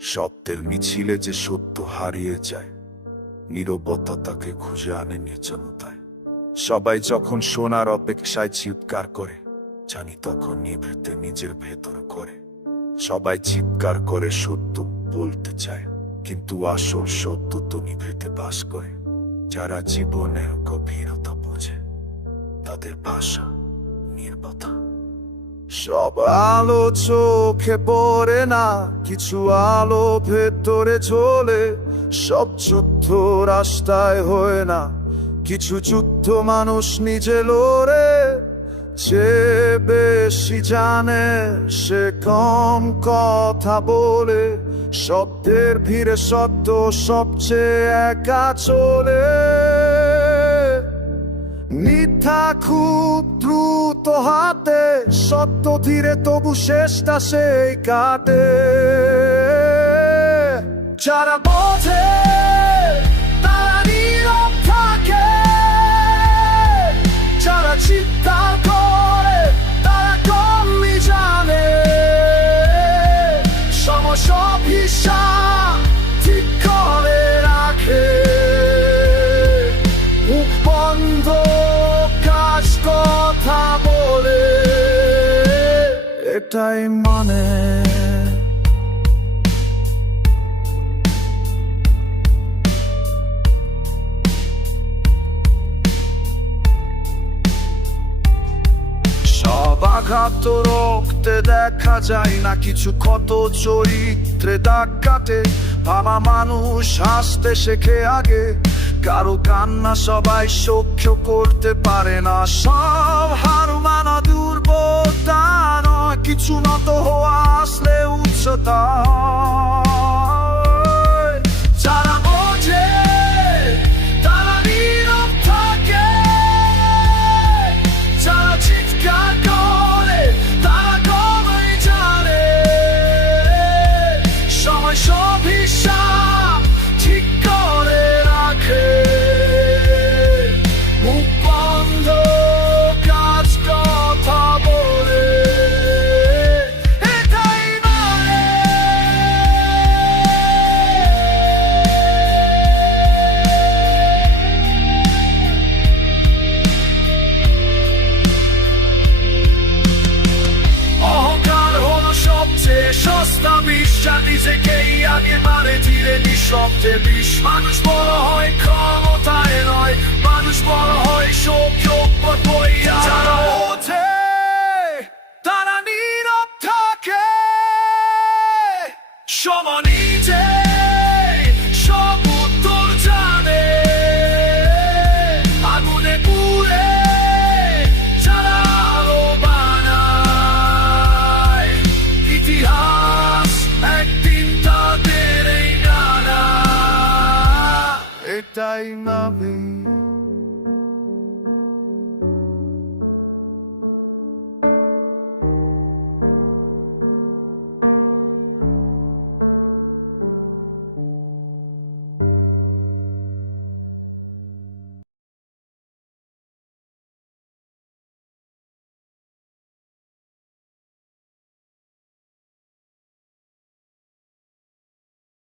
সত্যের মিছিলে যে সত্য হারিয়ে যায়, নীরবতা তাকে খুঁজে আনে নির্জনতায়। সবাই যখন শোনার অপেক্ষায় চিৎকার করে, জানি তখন নিভৃতে নিজের ভেতর করে। সবাই চিৎকার করে সত্য বলতে চায়, কিন্তু আসল সত্য তো নিভৃতে বাস করে। যারা জীবনের গভীরতা বোঝে, তাদের ভাষা নীরবতা। সব আলো চোখে পড়ে না, কিছু আলো ভেতরে ঝোলে। সব যুদ্ধ রাস্তায় হয় না, কিছু যুদ্ধ মানুষ নিজে লড়ে। যে বেশি জানে সে কম কথা বলে, শব্দের ভিড়ে সত্য সবচেয়ে একা চলে। মিথ্যা খুব দ্রুত হাতে, সত্য ধীরে তবু শেষটা সেই কাটে। যারা বোঝে তারা নীরব থাকে, যারা চিৎকার করে তারা কমই জানে। সময় সব হিসাব ঠিক করে রাখে, মুখ বন্ধ কাজ কথা বলে, এটাই মানে। সব আঘাত রক্তে দেখা যায় না, কিছু ক্ষত চরিত্রে দাগ কাটে। ভাবা মানুষ হাসতে শেখে আগে, কারো কান্না সবাই সহ্য করতে পারে না। সব হার মানা দুর্বলতা নয়, কিছু নত হওয়া আসলে উচ্চতা। যারা বোঝে তারা নীরব থাকে, যারা চিৎকার করে তারা কমই জানে। সময় সব হিসাব ঠিক করে রাখে, মুখ বন্ধ কাজ কথা বলে, এটাই মানে। অহংকার হলো সবচেয়ে সস্তা বিশ্বাস, নিজেকেই আগে মারে ধীরে নিঃশব্দে বিষ। মানুষ বড় হয় ক্ষমতায় নয়, মানুষ বড় হয় সৌখ্য বইয়া। যারা ওঠে তারা নীরব থাকে, সময় নিজে সব উত্তর জানে। আগুনে পুড়ে যারা আলো বানায়, ইতিহাস একদিন তাদের এই গানা, এটাই নাবি।